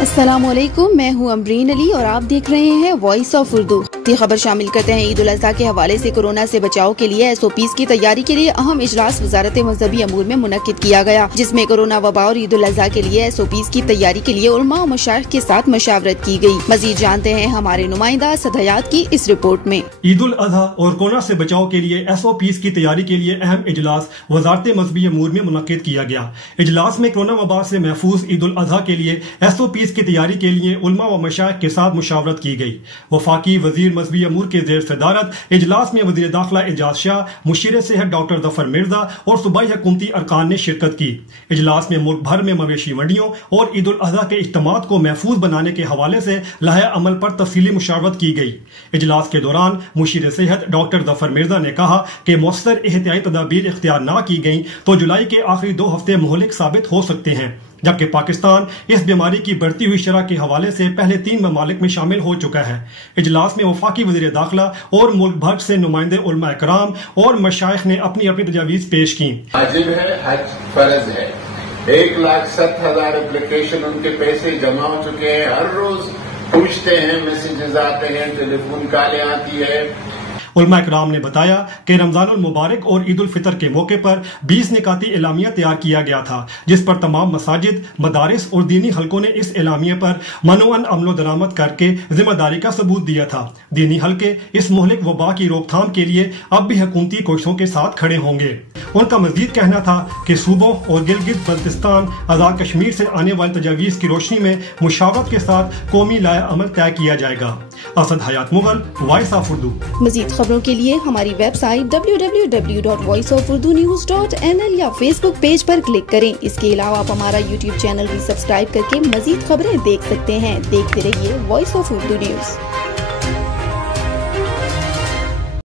अस्सलाम वालेकुम, मैं हूं अमरीन अली और आप देख रहे हैं वॉइस ऑफ उर्दू। खबर शामिल करते हैं। ईद उल अज़हा के हवाले से कोरोना से बचाव के लिए SOPs की तैयारी के लिए अहम इजलास वजारत मजहबी अमूर में मुनक्किद किया गया, जिसमें कोरोना वबा और ईद उल अज़हा के लिए SOPs की तैयारी के लिए उलमा और मशाइख के साथ मशावरत की गई। मजीद जानते हैं हमारे नुमाइंदा सदयात की इस रिपोर्ट में। ईद उल अज़हा और कोरोना से बचाव के लिए SOPs की तैयारी के लिए अहम इजलास वजारत मजहबी अमूर में मुनक्किद किया गया। इजलास में कोरोना वबा से महफूज ईद उल अज़हा के लिए SOPs की तैयारी के लिए उलमा व मशाइख के साथ मुशावरत की गई। वफाकी वजीर मजहबी अमूर के ज़ेर सदारत इजलास में वज़ीर दाखिला एजाज शाह, मुशीर सेहत डॉक्टर जफर मिर्जा और सूबाई हुकूमती अरकान ने शिरकत की। इजलास में मुल्क भर में मवेशी मंडियों और ईद उल अज़हा के इज्तिमात को महफूज बनाने के हवाले से लाहे अमल पर तफसीली मुशावरत की गई। इजलास के दौरान मुशीर सेहत डॉक्टर जफर मिर्जा ने कहा कि मौसर एहतियाती तदाबीर इख्तियार न की गई तो जुलाई के आखिरी 2 हफ्ते मुहलिक साबित हो सकते हैं, जबकि पाकिस्तान इस बीमारी की बढ़ती हुई शरह के हवाले से पहले 3 ममालिक में शामिल हो चुका है। इजलास में वफाकी वज़ीर दाखिला और मुल्क भर से नुमाइंदे उलमा इकराम और मशाइख ने अपनी अपनी तजावीज़ पेश की। वाजिब है, हज फर्ज है। 1,07,000 एप्लीकेशन उनके पैसे जमा हो चुके हैं। हर रोज पूछते हैं, मैसेजेस आते हैं, टेलीफोन कॉलें आती है। उलमा इकराम ने बताया कि रमजानुल मुबारक और ईद उल फितर के मौके पर 20 निकाती एलामिया तैयार किया गया था, जिस पर तमाम मसाजिद, मदारिस और दीनी हलकों ने इस एलामिया पर मनोअन अमलो दरामद करके जिम्मेदारी का सबूत दिया था। दीनी हलके इस मुहलिक वबा की रोकथाम के लिए अब भी हुकूमती कोशिशों के साथ खड़े होंगे। उनका मजीद कहना था कि सूबों और गिलगित बल्तिस्तान, आजाद कश्मीर से आने वाली तजावीज़ की रोशनी में मुशावरत के साथ कौमी लाया अमल तय किया जाएगा। असद हयात मुगल, वॉइस ऑफ उर्दू। मजीद खबरों के लिए हमारी वेबसाइट www.voiceofurdunews.nl या फेसबुक पेज पर क्लिक करें। इसके अलावा आप हमारा YouTube चैनल भी सब्सक्राइब करके मजीद खबरें देख सकते हैं। देखते रहिए वॉइस ऑफ उर्दू न्यूज।